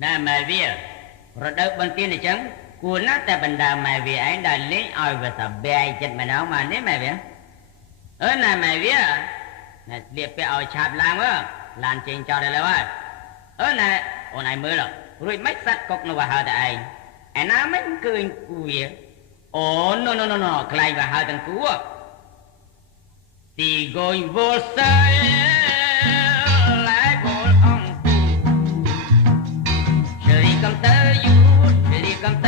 Nè mẹ vía, rồi đâu bên tiên này chẳng, cua nát ta bên đào mẹ vía ấy đã lấy oi và sao bè chết mẹ nào mà nè mẹ vía. Nè mẹ vía, nè liệp bè oi chạp làm á, làm chuyện cho đây là vậy. Nè, ôi này mưa rồi, rồi mấy sát cốc nó vào hơi tại anh á mấy cười cùi. No, clay vào hơi thằng cú. Thì gọi vô say lại vô ông. Shri come to you, Shri come to